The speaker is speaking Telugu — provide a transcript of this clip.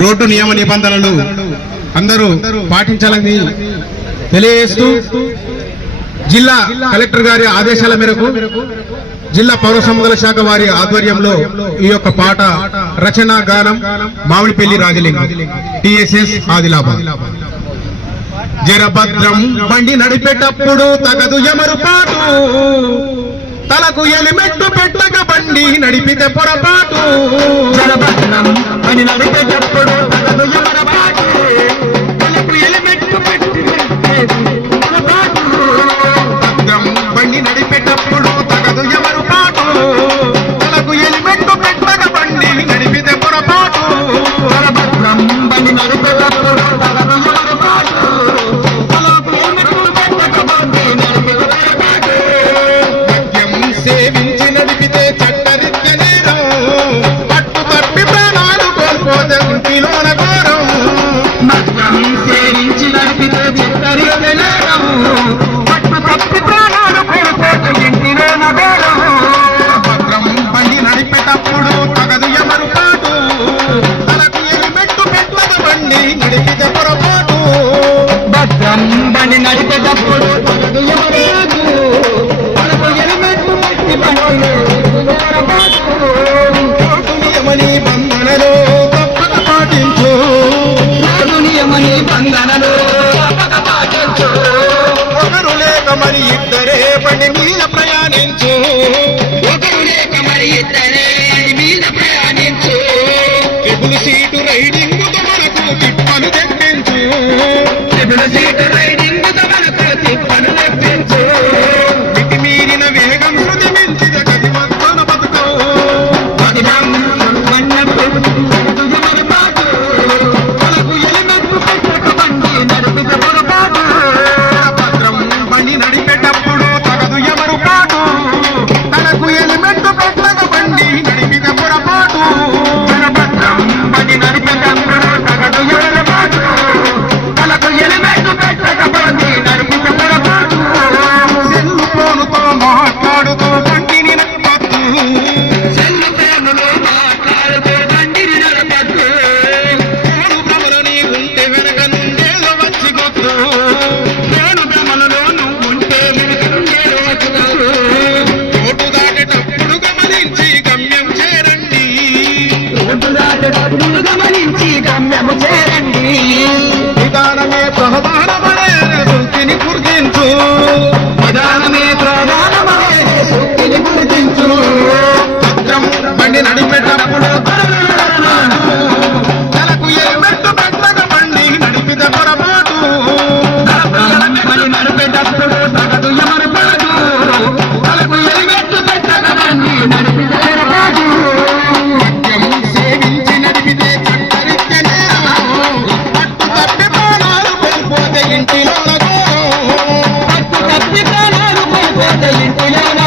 రోడ్డు నియమ నిబంధనలు అందరూ పాటించాలని తెలియజేస్తూ జిల్లా కలెక్టర్ గారి ఆదేశాల మేరకు జిల్లా పౌర సముదాల శాఖ వారి ఆధ్వర్యంలో ఈ యొక్క పాట రచన గానం మామిడిపల్లి రాజలింగం టిఎస్ఎస్ ఆదిలాబాద్. జరభద్రం బండి నడిపేటప్పుడు తగదు ఎమరు పాటు తలకు ఎలిమెట్టు పెట్టక బండి నడిపితే పొరపాటు. అని నడిపేటప్పుడు సేవించి నడిపితే విస్తరి జనము పట్టు తప్పి ప్రాణాలు కోల్పోతూ ఇంటిలో నగరము నడిపేటప్పుడు తగదు ఎవరు కాదు తలకు ఎలిమెట్టు పెట్టదు బండి నడిపి రేపటి మీద ప్రయాణించు. ఒకరు లేక మరి ఇద్దరే మీద ప్రయాణించు. సీటు రైడింగ్ గమనించి గమ్యము చేరండి. విధానమే ప్రధానమనే శృతిని గుర్తించు విధానమే ప్రధానమనే శుక్తిని గుర్తించు చక్రం బండి నడిపేటప్పుడు తలకు ఏ మెట్టు పెట్టక బండి నడిపిద కొరము Gracias.